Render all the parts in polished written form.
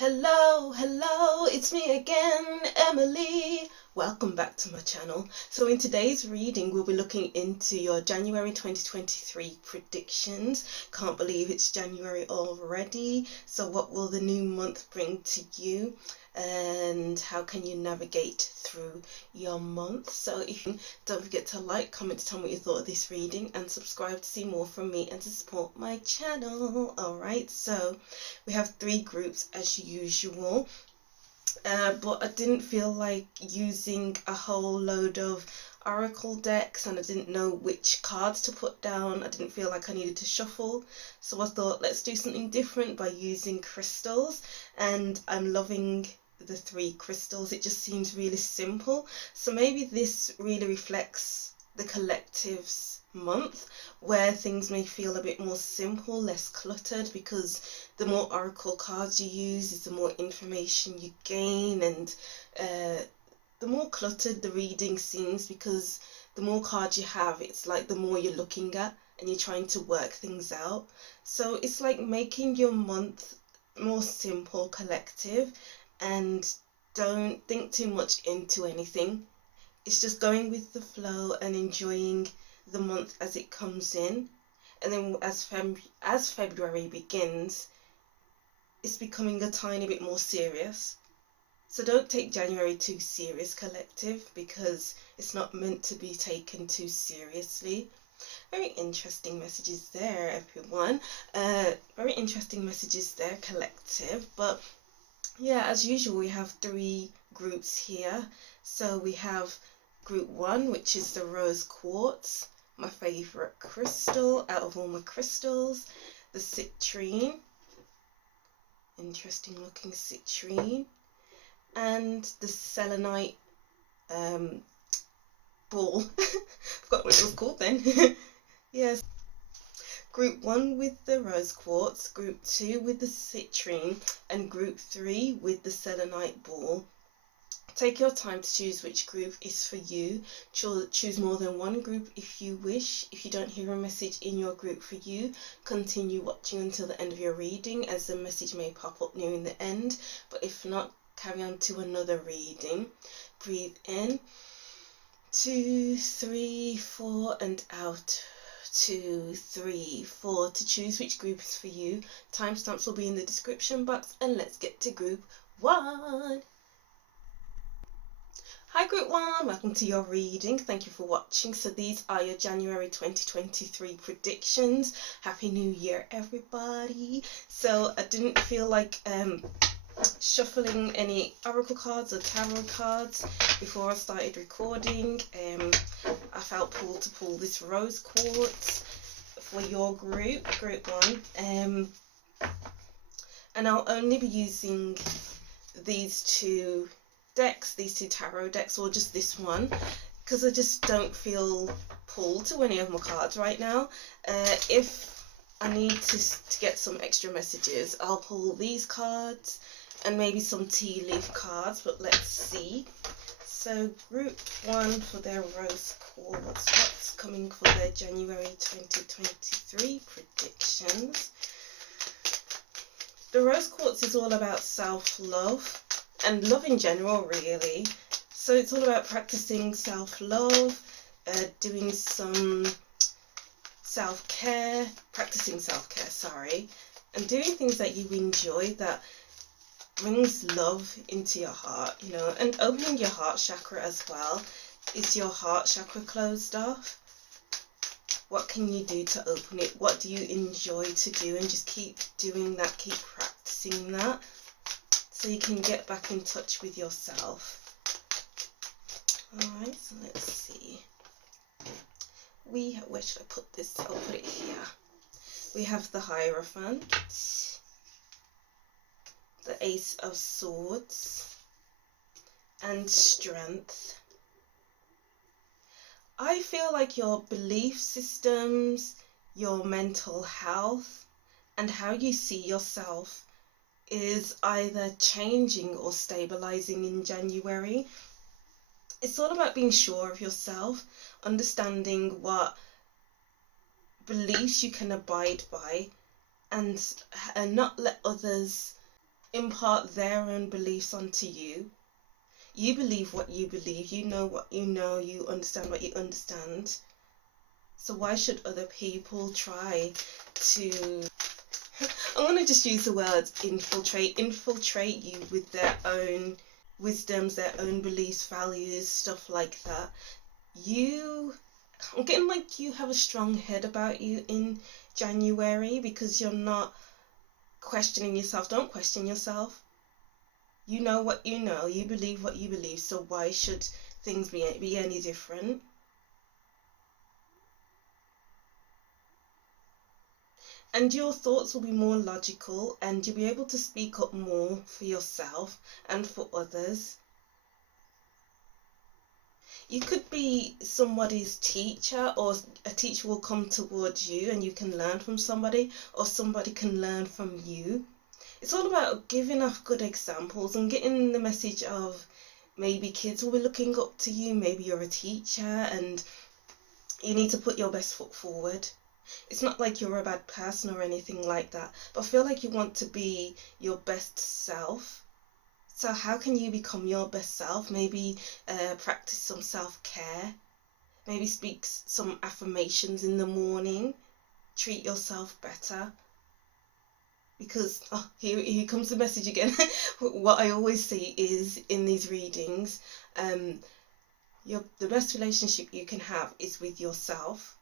Hello, it's me again, Emily. Welcome back to my channel. So in today's reading, we'll be looking into your January 2023 predictions. Can't believe it's January already. So what will the new month bring to you? And how can you navigate through your month? So don't forget to like, comment, tell me what you thought of this reading, and subscribe to see more from me and to support my channel. Alright, so we have three groups as usual, but I didn't feel like using a whole load of oracle decks, and I didn't know which cards to put down. I didn't feel like I needed to shuffle, so I thought let's do something different by using crystals, and I'm loving the three crystals. It just seems really simple, so maybe this really reflects the collective's month, where things may feel a bit more simple, less cluttered, because the more oracle cards you use is the more information you gain, and the more cluttered the reading seems, because the more cards you have, it's like the more you're looking at and you're trying to work things out. So it's like making your month more simple, collective, and don't think too much into anything. It's just going with the flow and enjoying the month as it comes in. And then as February begins, it's becoming a tiny bit more serious. So don't take January too serious, collective, because it's not meant to be taken too seriously. Very interesting messages there, everyone. Very interesting messages there, collective. But yeah, as usual, we have three groups here. So we have group one, which is the rose quartz, my favorite crystal out of all my crystals. The citrine, interesting looking citrine, and the selenite ball. Forgot what it was called then. Yes. Group 1 with the rose quartz, group 2 with the citrine, and group 3 with the selenite ball. Take your time to choose which group is for you. Choose more than one group if you wish. If you don't hear a message in your group for you, continue watching until the end of your reading, as the message may pop up nearing the end. But if not, carry on to another reading. Breathe in. 2, 3, 4, and out. 2, 3, 4 to choose which group is for you. Timestamps will be in the description box, and let's get to group 1. Hi group 1, welcome to your reading. Thank you for watching. So these are your January 2023 predictions. Happy New Year, everybody. So I didn't feel like shuffling any oracle cards or tarot cards before I started recording. I felt pulled to pull this rose quartz for your group 1, and I'll only be using these two decks, these two tarot decks, or just this one, because I just don't feel pulled to any of my cards right now. If I need to get some extra messages, I'll pull these cards and maybe some tea leaf cards, but let's see. So group 1 for their rose quartz, what's coming for their January 2023 predictions? The rose quartz is all about self-love and love in general, really. So it's all about practicing self-love, doing some self-care, and doing things that you enjoy, that brings love into your heart, you know, and opening your heart chakra as well. Is your heart chakra closed off? What can you do to open it? What do you enjoy to do? And just keep doing that, keep practicing that, so you can get back in touch with yourself. Alright, so let's see. Where should I put this? I'll put it here. We have the Hierophant, the Ace of Swords, and Strength. I feel like your belief systems, your mental health, and how you see yourself is either changing or stabilizing in January. It's all about being sure of yourself, understanding what beliefs you can abide by, and not let others impart their own beliefs onto you. You believe what you believe, you know what you know, you understand what you understand. So why should other people try to, I'm going to just use the words infiltrate you with their own wisdoms, their own beliefs, values, stuff like that. I'm getting like you have a strong head about you in January because you're not questioning yourself. Don't question yourself. You know what you know, you believe what you believe, so why should things be any different? And your thoughts will be more logical, and you'll be able to speak up more for yourself and for others. You could be somebody's teacher, or a teacher will come towards you and you can learn from somebody, or somebody can learn from you. It's all about giving off good examples and getting the message of maybe kids will be looking up to you, maybe you're a teacher and you need to put your best foot forward. It's not like you're a bad person or anything like that, but I feel like you want to be your best self. So how can you become your best self? Maybe practice some self-care, maybe speak some affirmations in the morning, treat yourself better. Because here comes the message again. What I always say is in these readings, the best relationship you can have is with yourself.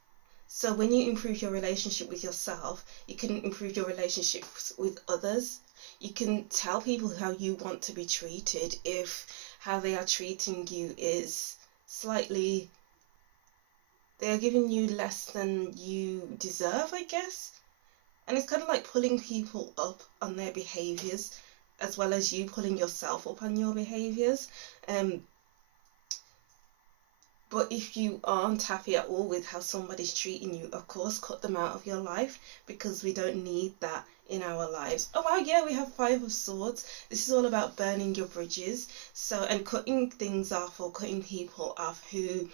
So when you improve your relationship with yourself, you can improve your relationships with others. You can tell people how you want to be treated if how they are treating you is slightly, they are giving you less than you deserve, I guess. And it's kind of like pulling people up on their behaviours as well as you pulling yourself up on your behaviours. But if you aren't happy at all with how somebody's treating you, of course, cut them out of your life, because we don't need that in our lives. Oh wow, yeah, we have 5 of Swords. This is all about burning your bridges. So, and cutting things off, or cutting people off who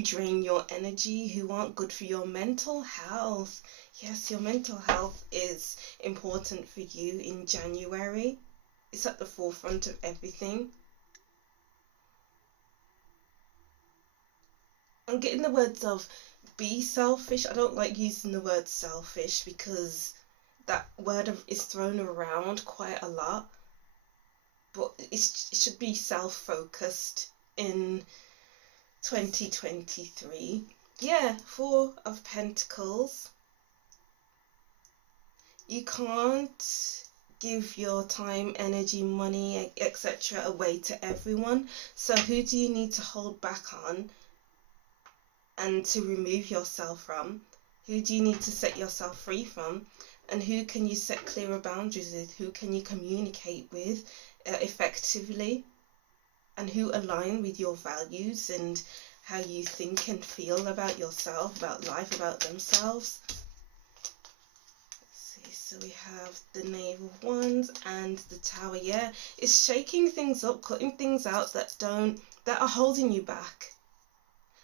drain your energy, who aren't good for your mental health. Yes, your mental health is important for you in January. It's at the forefront of everything. I'm getting the words of be selfish. I don't like using the word selfish because that word is thrown around quite a lot. But it should be self-focused in 2023. Yeah, 4 of Pentacles. You can't give your time, energy, money, etc. away to everyone. So who do you need to hold back on and to remove yourself from? Who do you need to set yourself free from? And who can you set clearer boundaries with? Who can you communicate with effectively? And who align with your values and how you think and feel about yourself, about life, about themselves? So we have the Knave of Wands and the Tower. Yeah, it's shaking things up, cutting things out that are holding you back,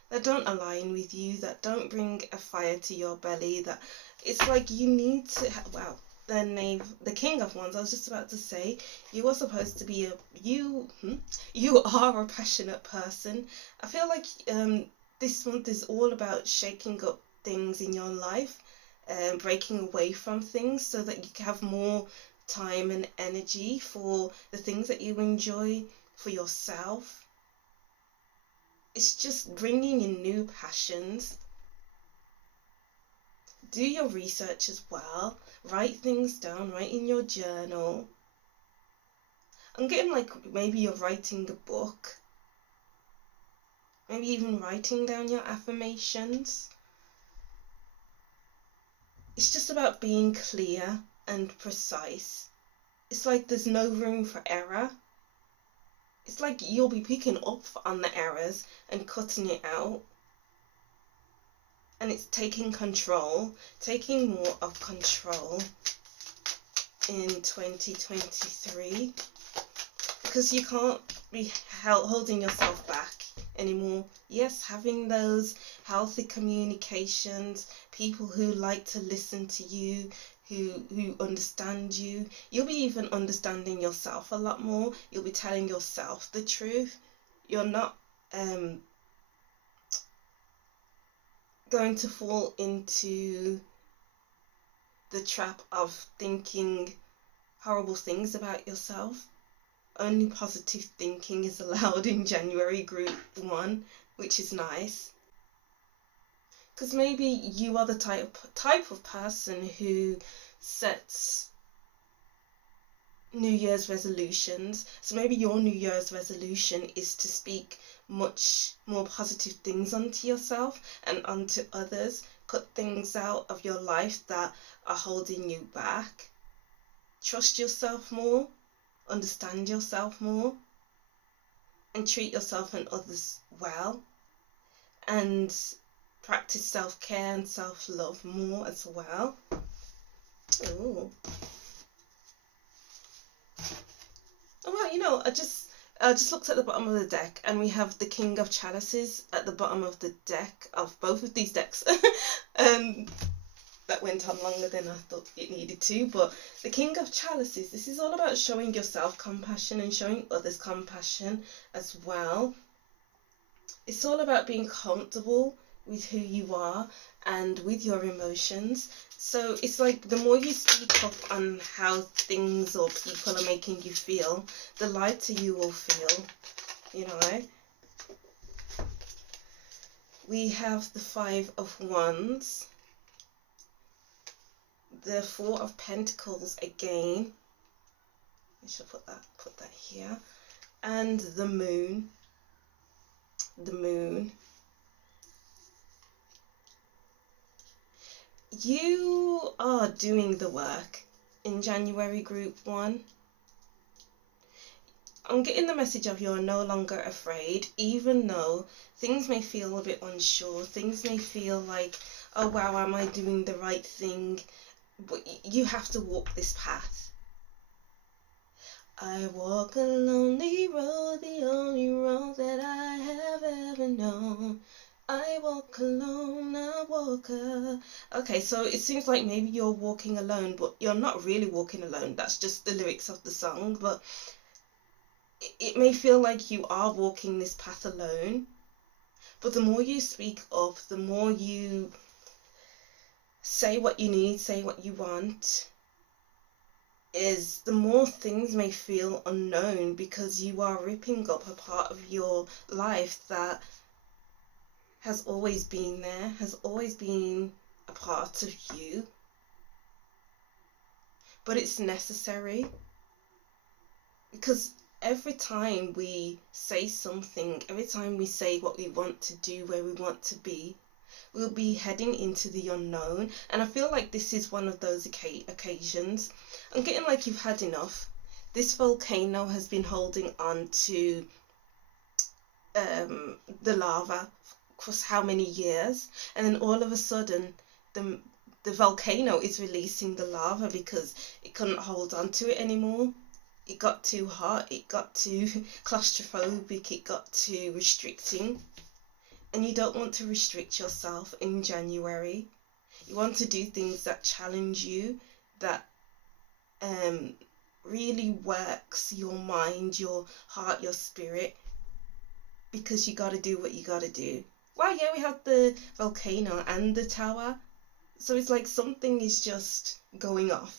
that don't align with you, that don't bring a fire to your belly. That it's like you need to wow, the King of Wands. I was just about to say, you are supposed to be you are a passionate person. I feel like this month is all about shaking up things in your life, breaking away from things so that you can have more time and energy for the things that you enjoy, for yourself. It's just bringing in new passions. Do your research as well. Write things down, write in your journal. I'm getting like maybe you're writing a book. Maybe even writing down your affirmations. It's just about being clear and precise. It's like there's no room for error. It's like you'll be picking up on the errors and cutting it out. And it's taking control, taking more of control in 2023. Because you can't be holding yourself back anymore. Yes, having those healthy communications, people who like to listen to you, who understand you. You'll be even understanding yourself a lot more. You'll be telling yourself the truth. You're not going to fall into the trap of thinking horrible things about yourself. Only positive thinking is allowed in January group 1, which is nice. Because maybe you are the type of person who sets New Year's resolutions. So maybe your New Year's resolution is to speak much more positive things onto yourself and onto others. Cut things out of your life that are holding you back. Trust yourself more, understand yourself more, and treat yourself and others well. And practice self-care and self-love more as well. Ooh. Oh well, you know, I just looked at the bottom of the deck, and we have the King of Chalices at the bottom of the deck, of both of these decks. That went on longer than I thought it needed to, but the King of Chalices, this is all about showing yourself compassion and showing others compassion as well. It's all about being comfortable with who you are and with your emotions. So it's like the more you speak up on how things or people are making you feel, the lighter you will feel, you know. We have the Five of Wands, the Four of Pentacles again. I should put that here, and the Moon. The Moon. You are doing the work in January group 1. I'm getting the message of you're no longer afraid, even though things may feel a bit unsure. Things may feel like, oh wow, am I doing the right thing? But you have to walk this path. I walk a lonely road, the only road that I have ever known. I walk alone, I walk Okay, so it seems like maybe you're walking alone, but you're not really walking alone. That's just the lyrics of the song, but it may feel like you are walking this path alone. But the more you speak up, the more you say what you need, say what you want, is the more things may feel unknown, because you are ripping up a part of your life that has always been there, has always been a part of you. But it's necessary, because every time we say something, every time we say what we want to do, where we want to be, we'll be heading into the unknown. And I feel like this is one of those occasions. I'm getting like you've had enough. This volcano has been holding on to the lava for how many years, and then all of a sudden the volcano is releasing the lava because it couldn't hold on to it anymore. It got too hot, it got too claustrophobic, it got too restricting. And you don't want to restrict yourself in January. You want to do things that challenge you, that really works your mind, your heart, your spirit, because you got to do what you got to do. Wow, yeah, we have the volcano and the tower. So it's like something is just going off.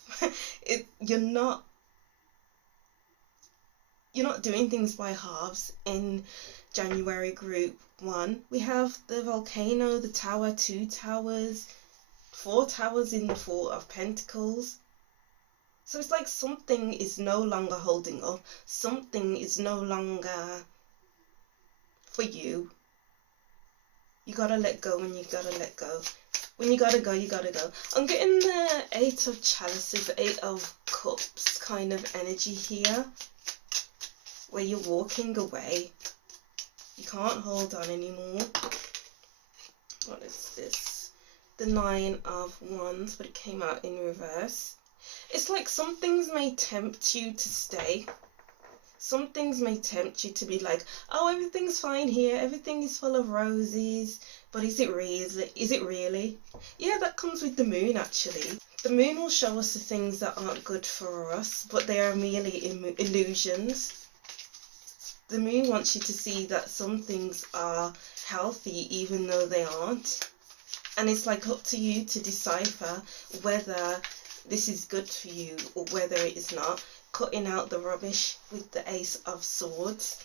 You're not doing things by halves in January group 1. We have the volcano, the tower, 2 towers, 4 towers in the Four of Pentacles. So it's like something is no longer holding up. Something is no longer for you. You gotta let go when you gotta let go. When you gotta go, you gotta go. I'm getting the 8 of Chalices, 8 of Cups kind of energy here, where you're walking away. You can't hold on anymore. What is this? The 9 of Wands, but it came out in reverse. It's like some things may tempt you to stay. Some things may tempt you to be like, oh, everything's fine here, everything is full of roses, but is it really? Is it really? Yeah, that comes with the moon, actually. The moon will show us the things that aren't good for us, but they are merely illusions. The moon wants you to see that some things are healthy even though they aren't. And it's like up to you to decipher whether this is good for you or whether it is not. Cutting out the rubbish with the Ace of Swords.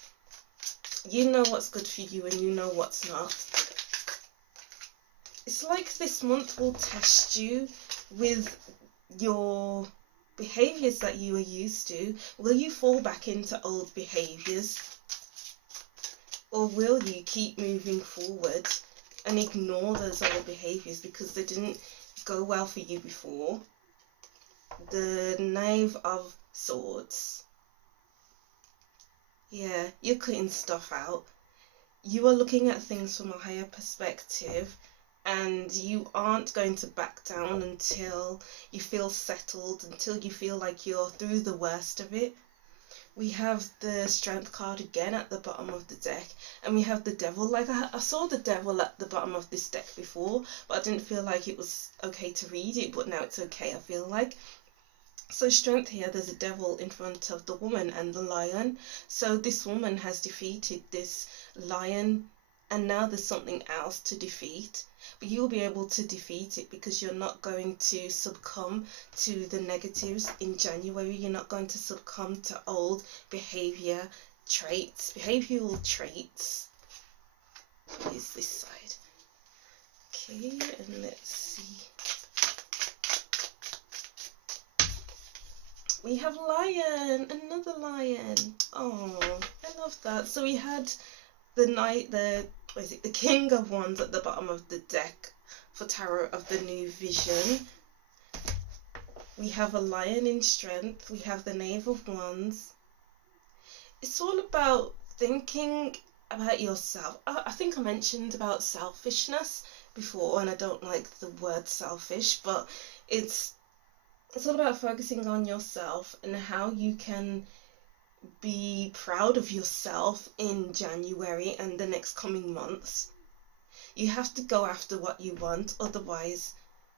You know what's good for you and you know what's not. It's like this month will test you with your behaviours that you are used to. Will you fall back into old behaviours? Or will you keep moving forward and ignore those old behaviours because they didn't go well for you before? The Knave of Swords. Yeah, you're cutting stuff out. You are looking at things from a higher perspective, and you aren't going to back down until you feel settled, until you feel like you're through the worst of it. We have the Strength card again at the bottom of the deck, and we have the Devil. Like, I saw the Devil at the bottom of this deck before, but I didn't feel like it was okay to read it, but now it's okay, I feel like. So Strength here, there's a devil in front of the woman and the lion. So this woman has defeated this lion, and now there's something else to defeat. But you'll be able to defeat it because you're not going to succumb to the negatives in January. You're not going to succumb to old behavioral traits. What is this side? Okay, and let's see. We have lion, another lion. Oh, I love that. So we had the King of Wands at the bottom of the deck for Tarot of the New Vision. We have a lion in Strength. We have the Knave of Wands. It's all about thinking about yourself. I think I mentioned about selfishness before, and I don't like the word selfish, but it's all about focusing on yourself and how you can be proud of yourself in January and the next coming months. You have to go after what you want, otherwise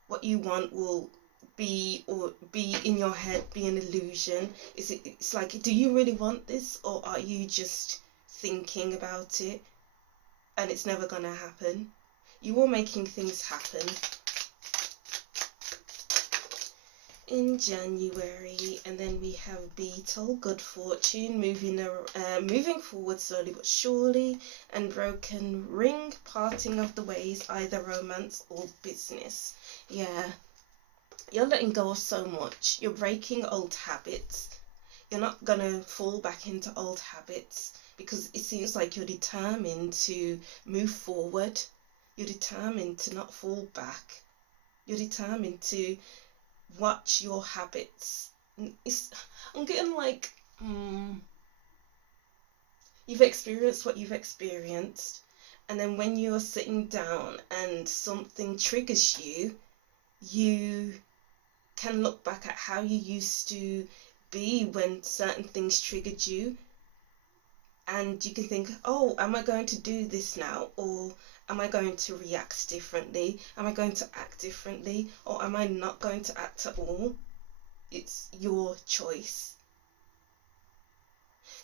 what you want will be in your head, be an illusion. It's like, do you really want this, or are you just thinking about it and it's never gonna happen? You are making things happen in January. And then we have Beetle, good fortune, moving forward slowly but surely, and Broken Ring, parting of the ways, either romance or business. Yeah, you're letting go of so much. You're breaking old habits. You're not gonna fall back into old habits because it seems like you're determined to move forward. You're determined to not fall back. You're determined to watch your habits. I'm getting like, you've experienced what you've experienced, and then when you're sitting down and something triggers you, you can look back at how you used to be when certain things triggered you, and you can think, oh, am I going to do this now, or am I going to react differently? Am I going to act differently? Or am I not going to act at all? It's your choice.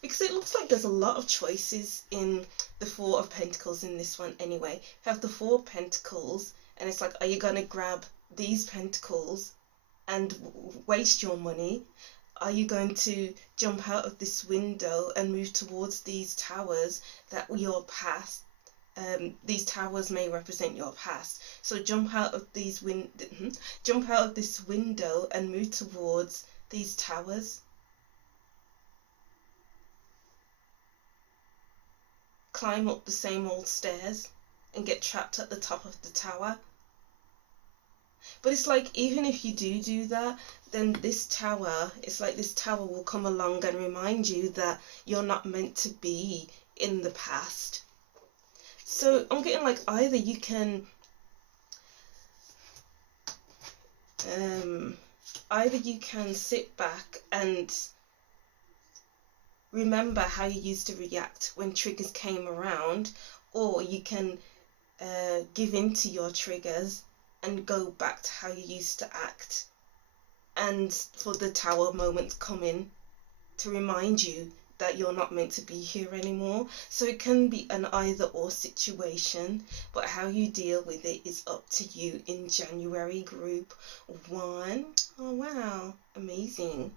Because it looks like there's a lot of choices in the Four of Pentacles in this one anyway. You have the Four of Pentacles, and it's like, are you going to grab these pentacles and waste your money? Are you going to jump out of this window and move towards these towers that your past? These towers may represent your past. So jump out of this window and move towards these towers. Climb up the same old stairs and get trapped at the top of the tower. But it's like, even if you do that, then this tower, it's like this tower will come along and remind you that you're not meant to be in the past. So I'm getting like, either you can sit back and remember how you used to react when triggers came around, or you can give in to your triggers and go back to how you used to act. And for the tower moments come in to remind you that you're not meant to be here anymore. So it can be an either or situation, but how you deal with it is up to you in January, group 1. Oh wow, amazing.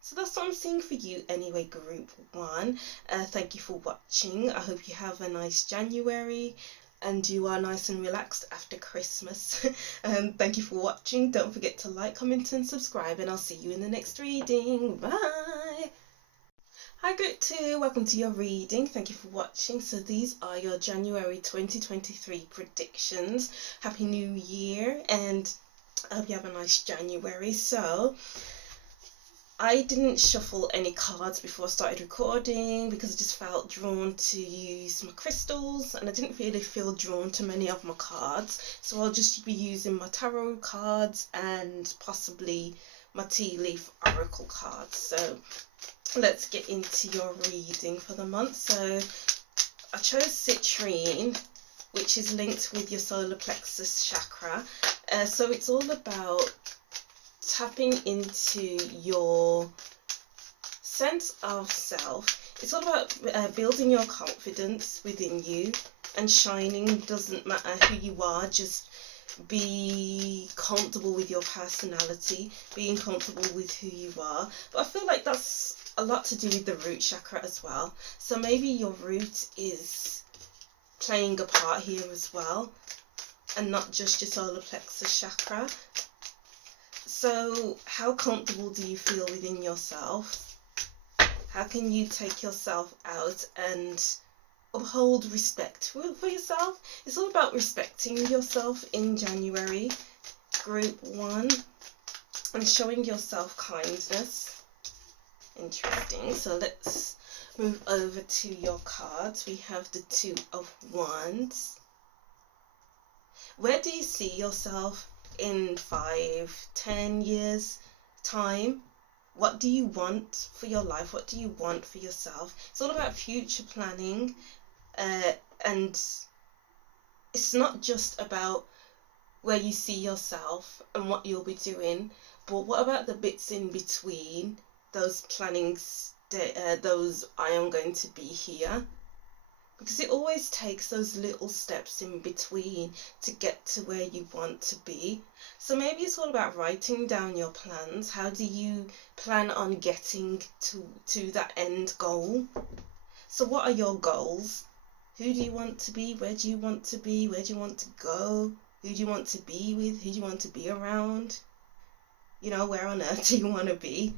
So that's what I'm seeing for you anyway, group 1. Thank you for watching. I hope you have a nice January and you are nice and relaxed after Christmas. Thank you for watching. Don't forget to like, comment and subscribe, and I'll see you in the next reading. Bye! Hi group 2, welcome to your reading. Thank you for watching. So these are your January 2023 predictions. Happy New Year, and I hope you have a nice January. So I didn't shuffle any cards before I started recording because I just felt drawn to use my crystals, and I didn't really feel drawn to many of my cards, so I'll just be using my tarot cards and possibly my tea leaf oracle cards. So let's get into your reading for the month. So I chose citrine, which is linked with your solar plexus chakra. So it's all about tapping into your sense of self. It's all about building your confidence within you and shining. Doesn't matter who you are, just be comfortable with your personality, being comfortable with who you are. But I feel like that's a lot to do with the root chakra as well. So maybe your root is playing a part here as well, and not just your solar plexus chakra. So how comfortable do you feel within yourself? How can you take yourself out and uphold respect for yourself? It's all about respecting yourself in January, group 1, and showing yourself kindness. Interesting. So let's move over to your cards. We have the 2 of Wands. Where do you see yourself in 5-10 years time? What do you want for your life? What do you want for yourself? It's all about future planning, and it's not just about where you see yourself and what you'll be doing, but what about the bits in between those plannings, those I am going to be here? Because it always takes those little steps in between to get to where you want to be. So maybe it's all about writing down your plans. How do you plan on getting to that end goal? So what are your goals? Who do you want to be? Where do you want to be? Where do you want to go? Who do you want to be with? Who do you want to be around? You know, where on earth do you want to be?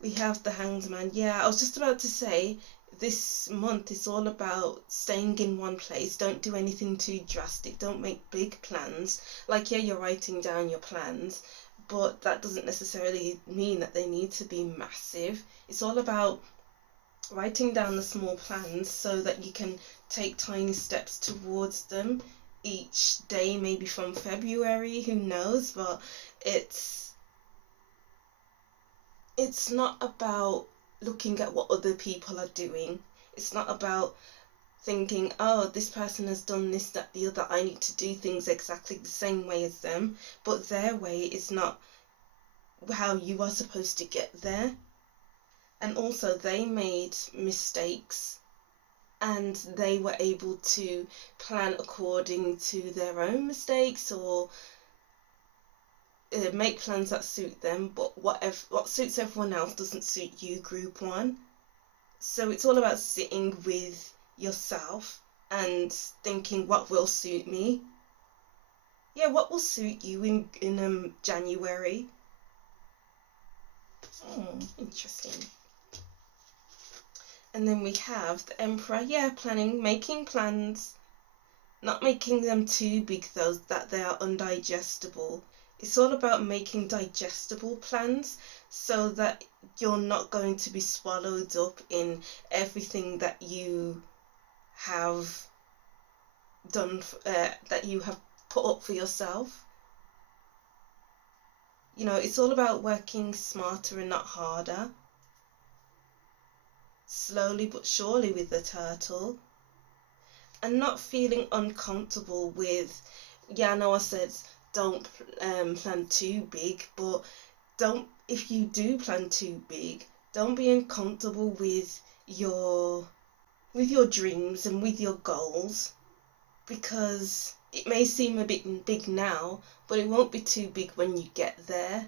We have the Hanged Man. Yeah, I was just about to say, this month is all about staying in one place. Don't do anything too drastic. Don't make big plans. Like, yeah, you're writing down your plans, but that doesn't necessarily mean that they need to be massive. It's all about writing down the small plans so that you can take tiny steps towards them each day, maybe from February, who knows, but it's not about looking at what other people are doing. It's not about thinking, oh, this person has done this, that, the other, I need to do things exactly the same way as them. But their way is not how you are supposed to get there. And also, they made mistakes and they were able to plan according to their own mistakes, or make plans that suit them, but what suits everyone else doesn't suit you, group 1. So it's all about sitting with yourself and thinking, what will suit me? Yeah, what will suit you in January? Interesting. And then we have the Emperor. Yeah, planning, making plans, not making them too big though that they are undigestible. It's all about making digestible plans so that you're not going to be swallowed up in everything that you have done, that you have put up for yourself. You know, it's all about working smarter and not harder. Slowly but surely with the turtle. And not feeling uncomfortable with, yeah, I know I said don't plan too big, but if you do plan too big, don't be uncomfortable with your dreams and with your goals, because it may seem a bit big now, but it won't be too big when you get there.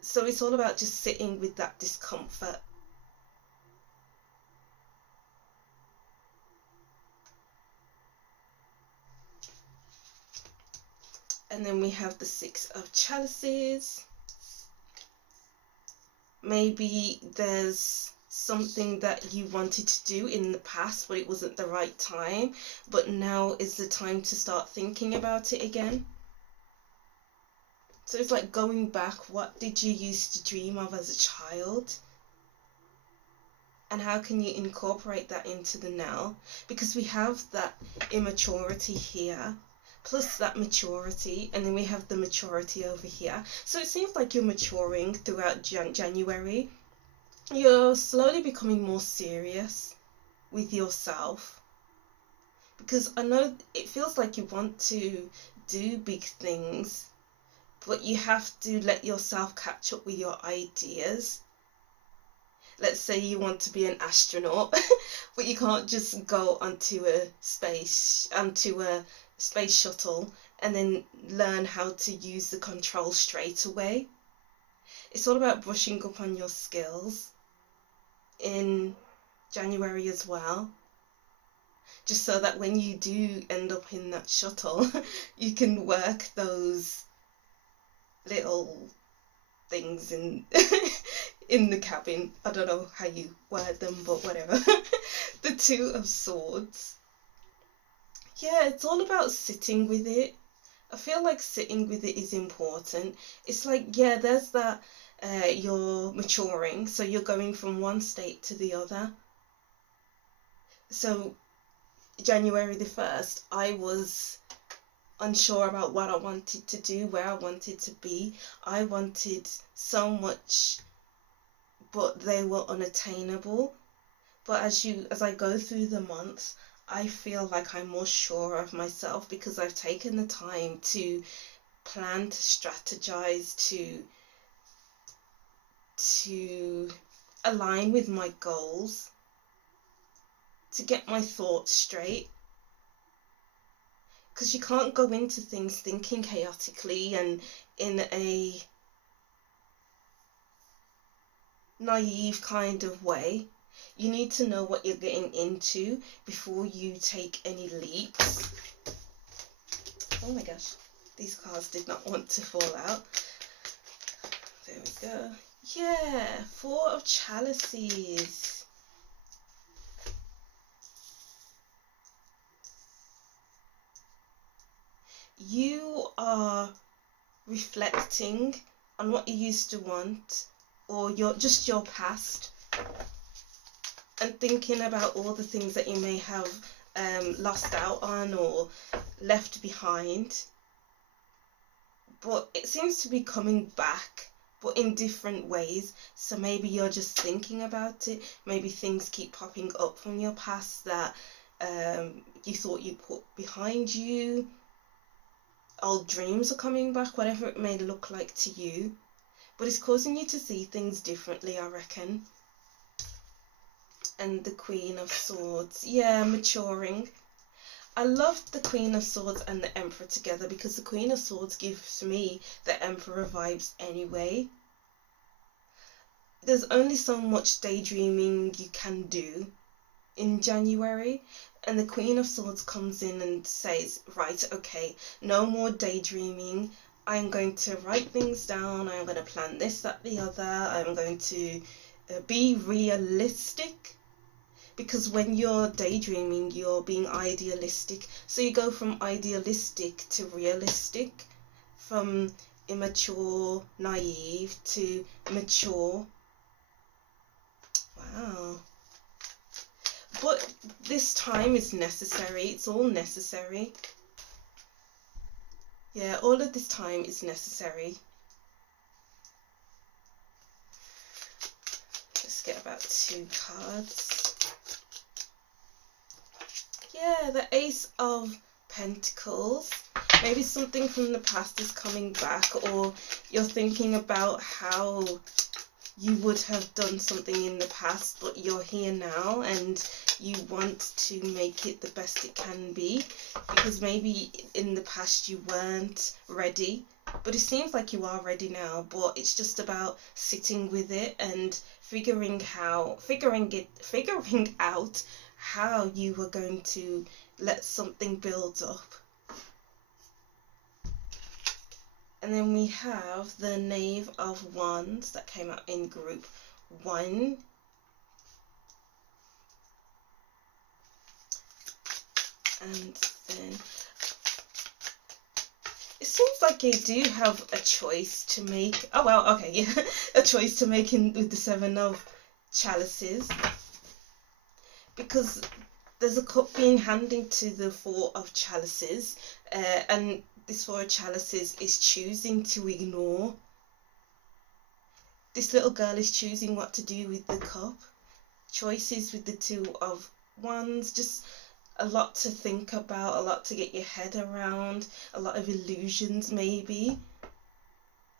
So it's all about just sitting with that discomfort. And then we have the Six of Chalices. Maybe there's something that you wanted to do in the past, but it wasn't the right time. But now is the time to start thinking about it again. So it's like going back. What did you used to dream of as a child? And how can you incorporate that into the now? Because we have that immaturity here, plus that maturity, and then we have the maturity over here. So it seems like you're maturing throughout January. You're slowly becoming more serious with yourself. Because I know it feels like you want to do big things, but you have to let yourself catch up with your ideas. Let's say you want to be an astronaut, but you can't just go onto a space shuttle and then learn how to use the control straight away. It's all about brushing up on your skills in January as well, just so that when you do end up in that shuttle, you can work those little things in in the cabin. I don't know how you word them, but whatever. The Two of Swords. Yeah, it's all about sitting with it. I feel like sitting with it is important. It's like, yeah, there's that you're maturing, so you're going from one state to the other. So January the 1st, I was unsure about what I wanted to do, where I wanted to be. I wanted so much, but they were unattainable. But as I go through the months, I feel like I'm more sure of myself, because I've taken the time to plan, to strategize, to align with my goals, to get my thoughts straight. Because you can't go into things thinking chaotically and in a naive kind of way. You need to know what you're getting into before you take any leaps. Oh my gosh, these cards did not want to fall out. There we go. Yeah, Four of Chalices. You are reflecting on what you used to want, or your past, and thinking about all the things that you may have lost out on or left behind. But it seems to be coming back, but in different ways. So maybe you're just thinking about it. Maybe things keep popping up from your past that you thought you put behind you. Old dreams are coming back, whatever it may look like to you. But it's causing you to see things differently, I reckon. And the Queen of Swords. Yeah, maturing. I love the Queen of Swords and the Emperor together, because the Queen of Swords gives me the Emperor vibes anyway. There's only so much daydreaming you can do in January, and the Queen of Swords comes in and says, right, okay, no more daydreaming. I'm going to write things down. I'm going to plan this, that, the other. I'm going to be realistic. Because when you're daydreaming, you're being idealistic. So you go from idealistic to realistic, from immature, naive to mature. Wow. But this time is necessary. It's all necessary. Yeah, all of this time is necessary. out 2 cards. Yeah, the Ace of Pentacles. Maybe something from the past is coming back, or you're thinking about how you would have done something in the past, but you're here now and you want to make it the best it can be, because maybe in the past you weren't ready, but it seems like you are ready now. But it's just about sitting with it and figuring out how you were going to let something build up. And then we have the Knave of Wands that came out in group 1. And then it seems like you do have a choice to make. Oh well, okay, yeah, a choice to make with the 7 of Chalices, because there's a cup being handed to the 4 of Chalices, and this 4 of Chalices is choosing to ignore. This little girl is choosing what to do with the cup. Choices with the 2 of Wands, just a lot to think about, a lot to get your head around, a lot of illusions maybe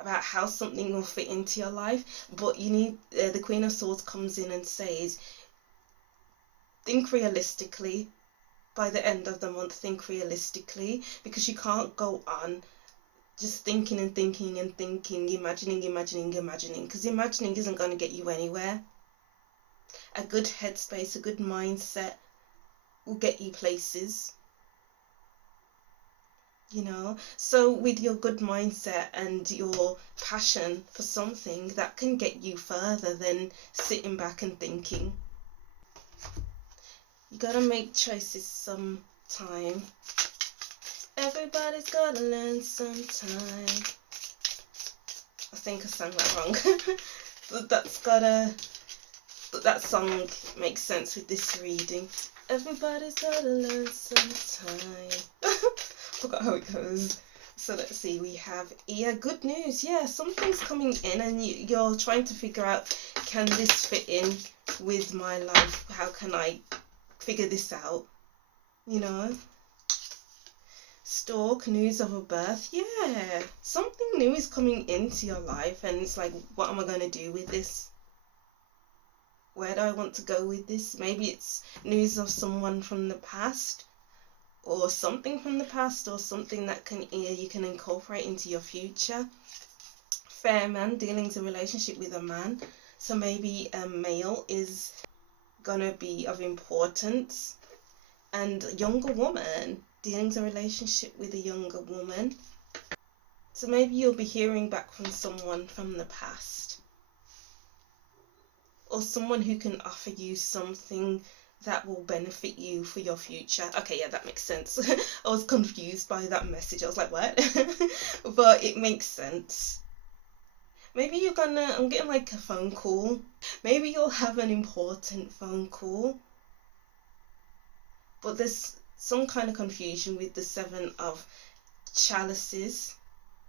about how something will fit into your life. But you need, the Queen of Swords comes in and says, think realistically. By the end of the month, think realistically, because you can't go on just thinking and thinking and thinking, imagining, because imagining isn't going to get you anywhere. A good headspace, a good mindset will get you places, you know. So with your good mindset and your passion for something, that can get you further than sitting back and thinking. You gotta make choices sometime. Everybody's gotta learn sometime. I think I sang that wrong. But that song makes sense with this reading. Everybody's gotta learn sometime. Forgot how it goes. So let's see, we have, yeah, good news. Yeah, something's coming in and you're trying to figure out, can this fit in with my life? How can I figure this out, you know? Stork, news of a birth. Yeah, something new is coming into your life and it's like, what am I going to do with this? Where do I want to go with this? Maybe it's news of someone from the past, or something from the past, or something that you can incorporate into your future. Fair man, dealings a relationship with a man. So maybe a male is gonna be of importance. And younger woman, dealings a relationship with a younger woman. So maybe you'll be hearing back from someone from the past, or someone who can offer you something that will benefit you for your future. Okay, yeah, that makes sense. I was confused by that message. I was like, what? But it makes sense. Maybe I'm getting like a phone call. Maybe you'll have an important phone call. But there's some kind of confusion with the 7 of Chalices,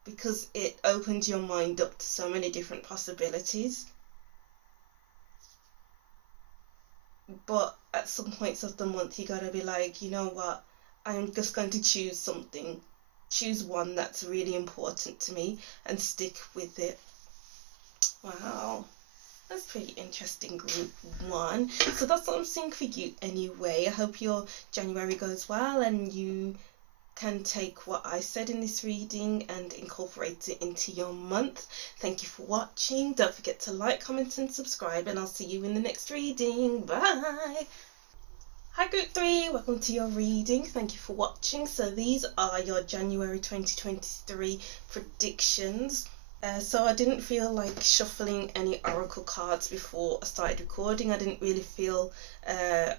because it opens your mind up to so many different possibilities. But at some points of the month, you gotta be like, you know what, I'm just going to choose something. Choose one that's really important to me and stick with it. Wow, that's pretty interesting, group 1. So that's what I'm seeing for you anyway. I hope your January goes well and you can take what I said in this reading and incorporate it into your month. Thank you for watching. Don't forget to like, comment and subscribe, and I'll see you in the next reading. Bye. Hi group 3, welcome to your reading. Thank you for watching. So these are your January 2023 predictions. So I didn't feel like shuffling any oracle cards before I started recording. I didn't really feel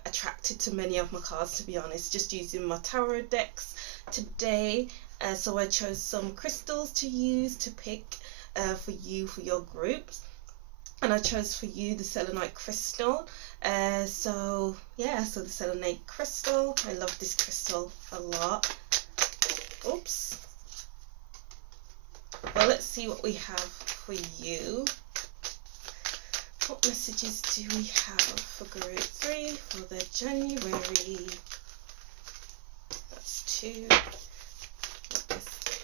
attracted to many of my cards, to be honest, just using my tarot decks today. So I chose some crystals to use to pick for your groups, and I chose for you the selenite crystal. So the selenite crystal, I love this crystal a lot. Oops. Well, let's see what we have for you. What messages do we have for group 3 for the January? That's 2.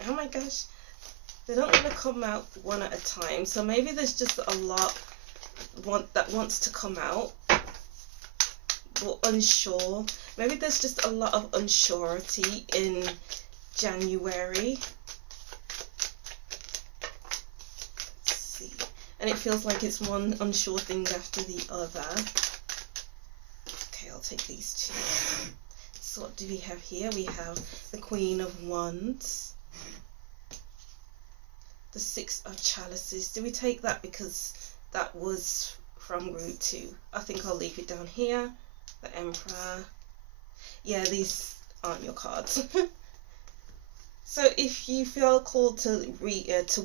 Oh my gosh. They don't want to come out one at a time. So maybe there's just a lot that wants to come out, but unsure. Maybe there's just a lot of unsurety in January. Let's see. And it feels like it's one unsure thing after the other. Okay, I'll take these two. So what do we have here? We have the Queen of Wands, the Six of Chalices. Do we take that because that was from group 2? I think I'll leave it down here. The Emperor. Yeah, these aren't your cards. So if you feel called to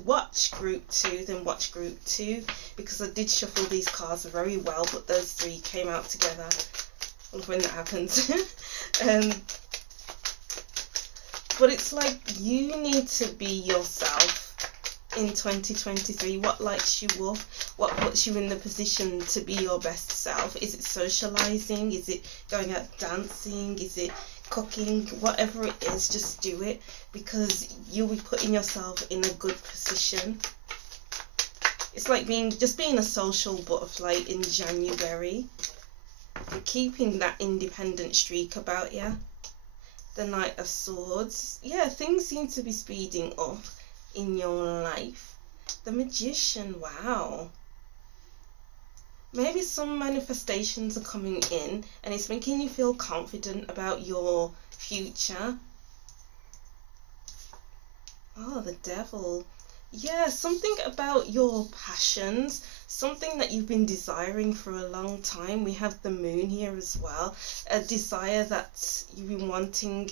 watch group 2, then watch group 2, because I did shuffle these cards very well, but those 3 came out together. I love when that happens. But it's like you need to be yourself in 2023. What lights you up? What puts you in the position to be your best self? Is it socializing? Is it going out dancing? Is it cooking? Whatever it is, just do it, because you'll be putting yourself in a good position. It's like being a social butterfly in January. You're keeping that independent streak about you. The Knight of Swords. Yeah, things seem to be speeding up in your life. The Magician. Wow. Maybe some manifestations are coming in and it's making you feel confident about your future. Oh, the Devil. Yeah, something about your passions, something that you've been desiring for a long time. We have the Moon here as well. A desire that you've been wanting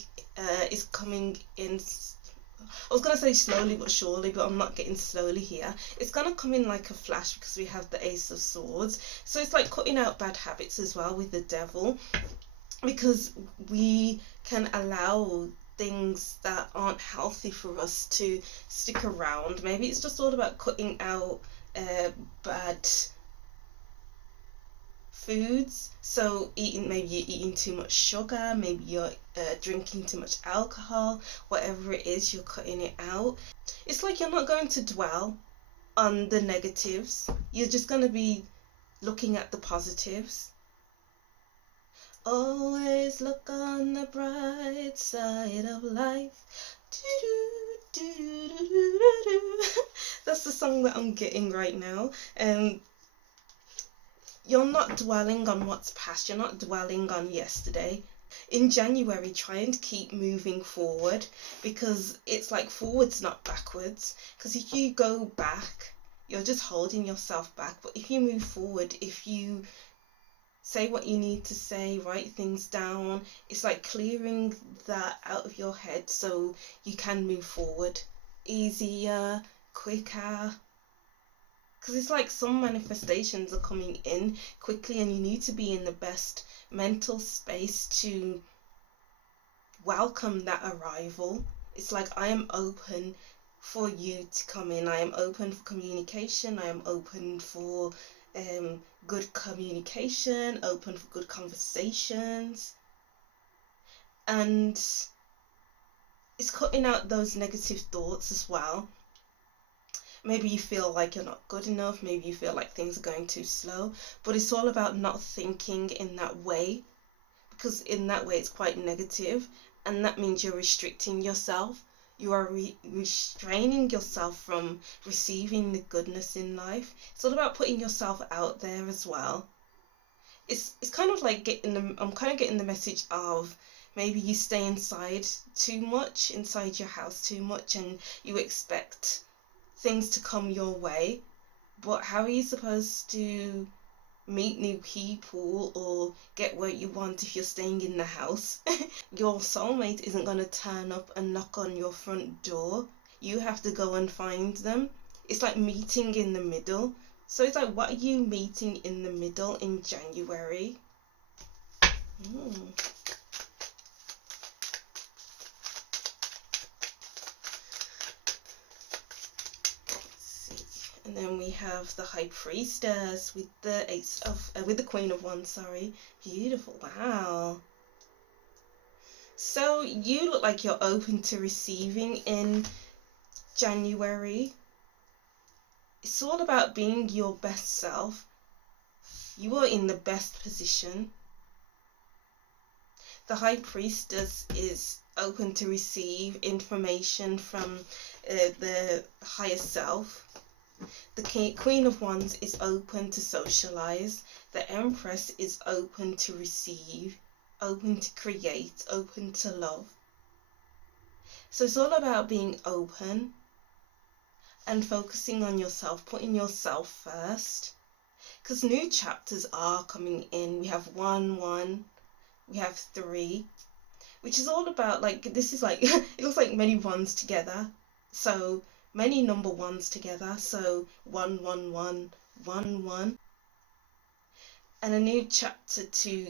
is coming in. I was going to say slowly but surely, but I'm not getting slowly here. It's going to come in like a flash because we have the Ace of Swords. So it's like cutting out bad habits as well with the Devil, because we can allow things that aren't healthy for us to stick around. Maybe it's just all about cutting out bad foods. So maybe you're eating too much sugar, maybe you're drinking too much alcohol. Whatever it is, you're cutting it out. It's like you're not going to dwell on the negatives. You're just going to be looking at the positives. Always look on the bright side of life. That's the song that I'm getting right now. And you're not dwelling on what's past. You're not dwelling on yesterday. In January, try and keep moving forward, because it's like forwards, not backwards. Because if you go back, you're just holding yourself back. But if you move forward, if you say what you need to say, write things down, it's like clearing that out of your head so you can move forward easier, quicker. Because it's like some manifestations are coming in quickly and you need to be in the best mental space to welcome that arrival. It's like, I am open for you to come in. I am open for communication. I am open for good communication, open for good conversations. And it's cutting out those negative thoughts as well. Maybe you feel like you're not good enough, maybe you feel like things are going too slow, but it's all about not thinking in that way, because in that way it's quite negative, and that means you're restricting yourself. You are restraining yourself from receiving the goodness in life. It's all about putting yourself out there as well. It's kind of like I'm kind of getting the message of maybe you stay inside too much, inside your house too much, and you expect things to come your way. But how are you supposed to meet new people or get what you want if you're staying in the house? Your soulmate isn't going to turn up and knock on your front door. You have to go and find them. It's like meeting in the middle. So it's like, what are you meeting in the middle in January? And then we have the High Priestess with the with the Queen of Wands, sorry. Beautiful, wow. So you look like you're open to receiving in January. It's all about being your best self. You are in the best position. The High Priestess is open to receive information from the higher self. The Queen of Wands is open to socialize. The Empress is open to receive, open to create, open to love. So it's all about being open and focusing on yourself, putting yourself first. Because new chapters are coming in. We have 1, we have 3, which is all about, like, this is like, it looks like many ones together. So many number ones together. So 1, 1, 1, 1, 1. And a new chapter to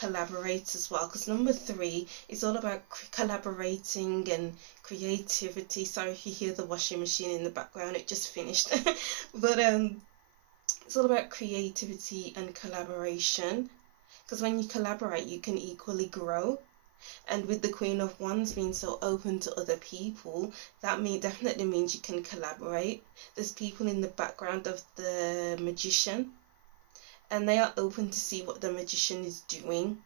collaborate as well, because number 3 is all about collaborating and creativity. Sorry if you hear the washing machine in the background, it just finished. But it's all about creativity and collaboration, because when you collaborate you can equally grow. And with the Queen of Wands being so open to other people, that definitely means you can collaborate. There's people in the background of the Magician, and they are open to see what the Magician is doing.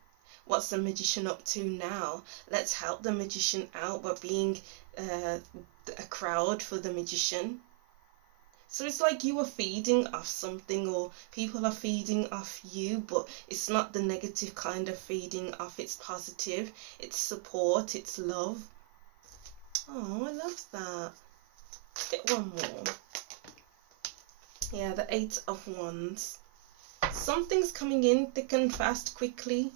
What's the Magician up to now? Let's help the Magician out by being a crowd for the Magician. So it's like you are feeding off something, or people are feeding off you, but it's not the negative kind of feeding off, it's positive, it's support, it's love. Oh, I love that. Get one more. Yeah, the 8 of Wands. Something's coming in thick and fast, quickly.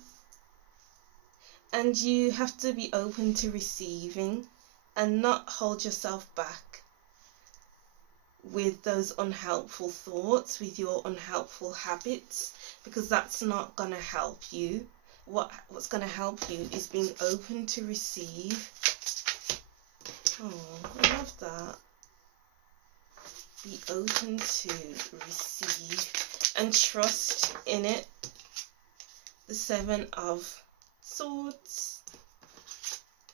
And you have to be open to receiving and not hold yourself back with those unhelpful thoughts, with your unhelpful habits, because that's not going to help you. What's going to help you is being open to receive. Oh, I love that. Be open to receive and trust in it. The 7 of Swords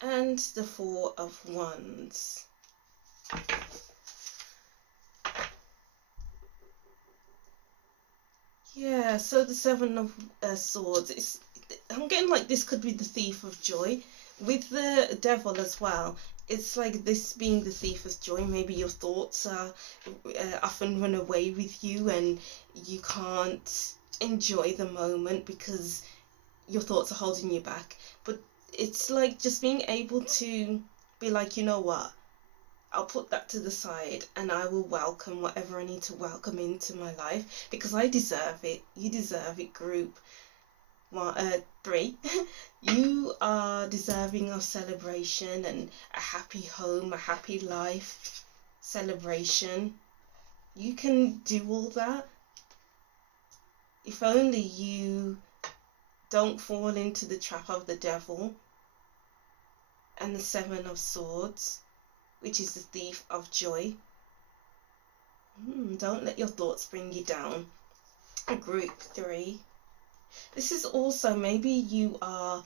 and the 4 of Wands. Yeah, so the 7 of Swords, I'm getting like this could be the thief of joy. With the Devil as well, it's like this being the thief of joy. Maybe your thoughts are often run away with you and you can't enjoy the moment because your thoughts are holding you back. But it's like just being able to be like, you know what? I'll put that to the side and I will welcome whatever I need to welcome into my life, because I deserve it. You deserve it, group 3. You are deserving of celebration and a happy home, a happy life, celebration. You can do all that. If only you don't fall into the trap of the devil and the 7 of Swords, which is the thief of joy. Don't let your thoughts bring you down. Group 3. This is also, maybe you are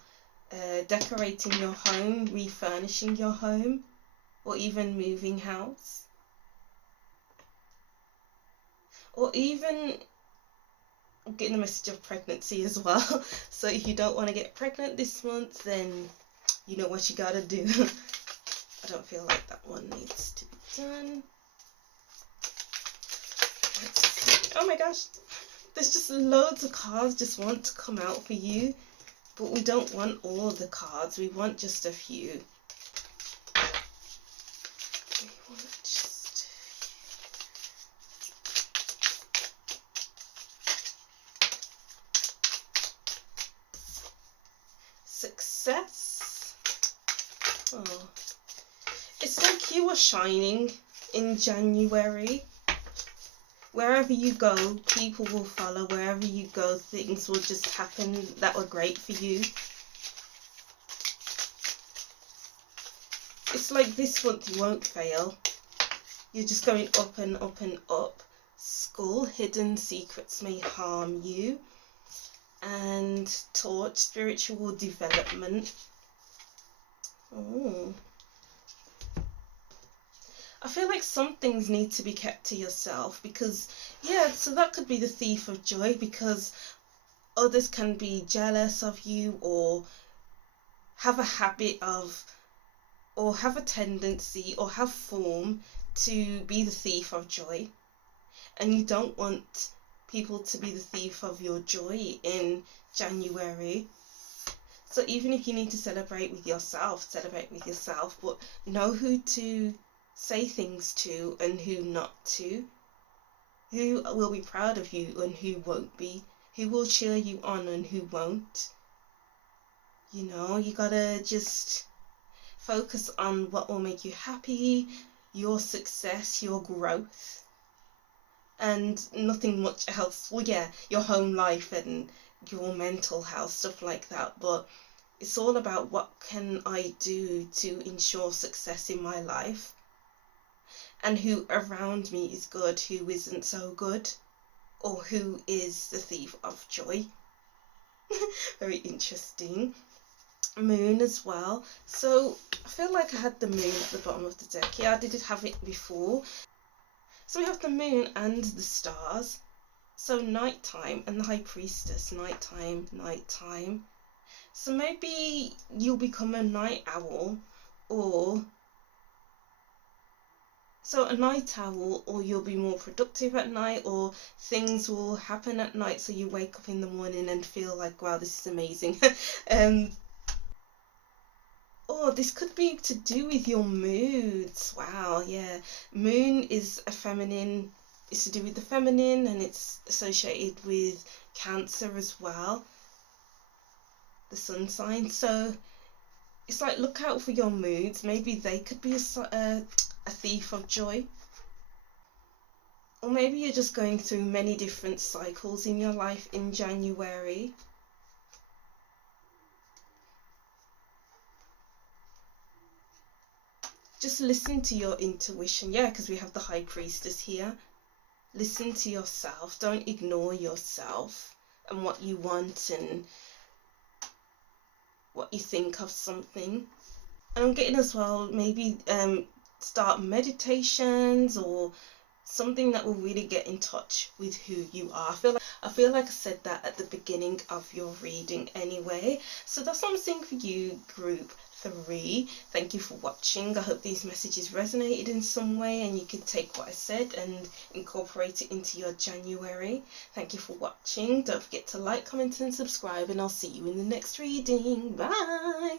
decorating your home, refurnishing your home, or even moving house. Or even getting a message of pregnancy as well. So if you don't want to get pregnant this month, then you know what you gotta do. I don't feel like that one needs to be done. Let's see. Oh my gosh, there's just loads of cards just want to come out for you, but we don't want all of the cards, we want just a few. Success. Oh, it's like you are shining in January. Wherever you go, people will follow. Wherever you go, things will just happen that were great for you. It's like this month you won't fail. You're just going up and up and up. School, hidden secrets may harm you. And Torch, spiritual development. Oh. I feel like some things need to be kept to yourself because, yeah, so that could be the thief of joy, because others can be jealous of you or have a habit of, or have a tendency or have form to be the thief of joy. And you don't want people to be the thief of your joy in January. So even if you need to celebrate with yourself, but know who to say things to and who not to. Who will be proud of you and who won't be. Who will cheer you on and who won't. You know, you gotta just focus on what will make you happy, your success, your growth, and nothing much else. Well, yeah, your home life and your mental health, stuff like that, but it's all about what can I do to ensure success in my life, and who around me is good, who isn't so good, or who is the thief of joy. Very interesting. Moon as well. So I feel like I had the moon at the bottom of the deck. Yeah, I did have it before. So we have the moon and the stars. So nighttime and the high priestess. Nighttime. So maybe you'll become a night owl, or a night owl, or you'll be more productive at night, or things will happen at night so you wake up in the morning and feel like, wow, this is amazing. Oh, this could be to do with your moods. Wow, yeah. Moon is it's to do with the feminine, and it's associated with Cancer as well, the sun sign. So it's like, look out for your moods. Maybe they could be a thief of joy. Or maybe you're just going through many different cycles in your life in January. Just listen to your intuition. Yeah, because we have the high priestess here. Listen to yourself. Don't ignore yourself and what you want and what you think of something. And I'm getting as well, maybe start meditations or something that will really get in touch with who you are. I feel like I said that at the beginning of your reading anyway. So that's what I'm saying for you, group 3. Thank you for watching. I hope these messages resonated in some way and you could take what I said and incorporate it into your January. Thank you for watching. Don't forget to like, comment and subscribe, and I'll see you in the next reading. Bye.